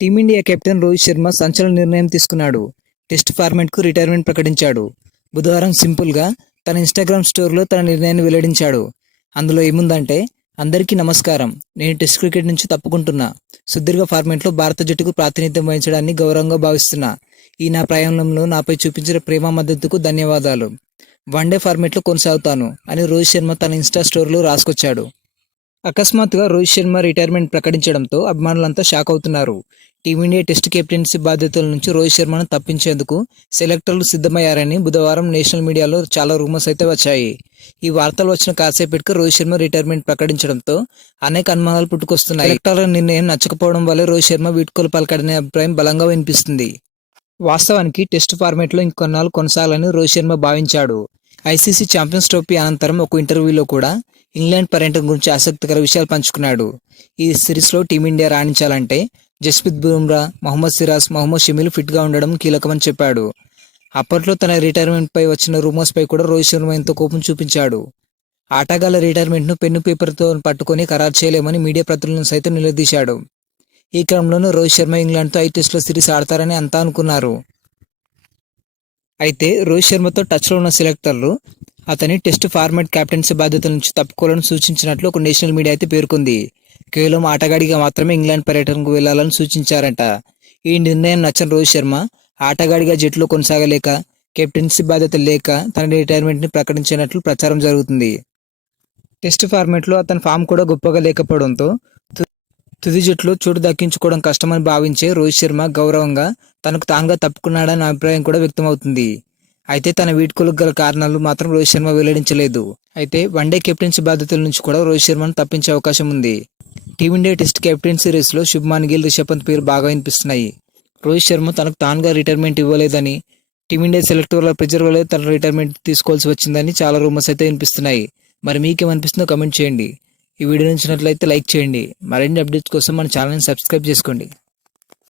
Team India captain Rohit Sharma సంచలన నిర్ణయం తీసుకున్నాడు. టెస్ట్ ఫార్మాట్కు రిటైర్మెంట్ ప్రకటించాడు. బుధవారం సింపుల్గా తన ఇన్స్టాగ్రామ్ స్టోరీలో తన నిర్ణయాన్ని వెల్లడించాడు. అందులో ఏముందంటే, అందరికీ నమస్కారం, నేను టెస్ట్ క్రికెట్ నుంచి తప్పుకుంటున్నా. సుదీర్ఘ ఫార్మాట్లో భారత జట్టుకు ప్రాతినిధ్యం వహించడాన్ని గౌరవంగా భావిస్తున్నా. ఈ నా ప్రయాణంలో నాపై చూపించిన ప్రేమ మద్దతుకు ధన్యవాదాలు. వన్డే ఫార్మాట్లో కొనసాగుతాను అని రోహిత్ శర్మ తన ఇన్స్టా స్టోరీలో రాసుకొచ్చాడు. అకస్మాత్తుగా రోహిత్ శర్మ రిటైర్మెంట్ ప్రకటించడంతో అభిమానులంతా షాక్ అవుతున్నారు. టీమిండియా టెస్ట్ కెప్టెన్సీ బాధ్యతల నుంచి రోహిత్ శర్మను తప్పించేందుకు సెలెక్టర్లు సిద్ధమయ్యారని బుధవారం నేషనల్ మీడియాలో చాలా రూమర్స్ అయితే వచ్చాయి. ఈ వార్తలు వచ్చిన కాసేపటికి రోహిత్ శర్మ రిటైర్మెంట్ ప్రకటించడంతో అనేక అనుమానాలు పుట్టుకొస్తున్నాయి. సెలెక్టర్ల నిర్ణయం నచ్చకపోవడం వల్లే రోహిత్ శర్మ వీడ్కోలు పలకడనే అభిప్రాయం బలంగా వినిపిస్తుంది. వాస్తవానికి టెస్ట్ ఫార్మాట్లో ఇంకొన్నాళ్ళు కొనసాగాలని రోహిత్ శర్మ భావించాడు. ఐసీసీ ఛాంపియన్స్ ట్రోఫీ అనంతరం ఒక ఇంటర్వ్యూలో కూడా ఇంగ్లాండ్ పర్యటన గురించి ఆసక్తికర విషయాలు పంచుకున్నాడు. ఈ సిరీస్లో టీమిండియా రాణించాలంటే జస్ప్రీత్ బుమ్రా, మహమ్మద్ సిరాజ్, మహమ్మద్ షమీలు ఫిట్గా ఉండడం కీలకమని చెప్పాడు. అప్పట్లో తన రిటైర్మెంట్పై వచ్చిన రూమర్స్పై కూడా రోహిత్ శర్మ ఎంతో కోపం చూపించాడు. ఆటగాళ్ల రిటైర్మెంట్ను పెన్ను పేపర్తో పట్టుకొని ఖరారు చేయలేమని మీడియా ప్రతినిధులను సైతం నిలదీశాడు. ఈ క్రమంలోనే రోహిత్ శర్మ ఇంగ్లాండ్తో 5 టెస్టుల సిరీస్ ఆడతారని అంతా అనుకున్నారు. అయితే రోహిత్ శర్మతో టచ్లో ఉన్న సెలెక్టర్లు అతని టెస్ట్ ఫార్మాట్ కెప్టెన్సీ బాధ్యతల నుంచి తప్పుకోవాలని సూచించినట్లు ఒక నేషనల్ మీడియా అయితే పేర్కొంది. కేవలం ఆటగాడిగా మాత్రమే ఇంగ్లాండ్ పర్యటనకు వెళ్లాలని సూచించారంట. ఈ నిర్ణయం నచ్చని రోహిత్ శర్మ ఆటగాడిగా జట్టులో కొనసాగలేక, కెప్టెన్సీ బాధ్యతలు లేక తన రిటైర్మెంట్ని ప్రకటించినట్లు ప్రచారం జరుగుతుంది. టెస్ట్ ఫార్మాట్లో అతని ఫామ్ కూడా గొప్పగా లేకపోవడంతో తుది జట్టులో చోటు దక్కించుకోవడం కష్టమని భావించే రోహిత్ శర్మ గౌరవంగా తనకు తానుగా తప్పుకున్నాడన్న అభిప్రాయం కూడా వ్యక్తమవుతుంది. అయితే తన వీడ్కోలుకు గల కారణాలు మాత్రం రోహిత్ శర్మ వెల్లడించలేదు. అయితే వన్డే కెప్టెన్సీ బాధ్యతల నుంచి కూడా రోహిత్ శర్మను తప్పించే అవకాశం ఉంది. టీమిండియా టెస్ట్ కెప్టెన్సీ రేసులో శుభ్మాన్ గిల్, రిషబ్ పంత్ పేరు బాగా వినిపిస్తున్నాయి. రోహిత్ శర్మ తనకు తానుగా రిటైర్మెంట్ ఇవ్వలేదని, టీమిండియా సెలెక్టర్ల ప్రెజర్ వల్లే తన రిటైర్మెంట్ తీసుకోవాల్సి వచ్చిందని చాలా రూమర్స్ అయితే వినిపిస్తున్నాయి. మరి మీకేమనిపిస్తుందో కమెంట్ చేయండి. ఈ వీడియో నచ్చినట్లయితే లైక్ చేయండి. మరిన్ని అప్డేట్స్ కోసం మన ఛానల్ని సబ్స్క్రైబ్ చేసుకోండి.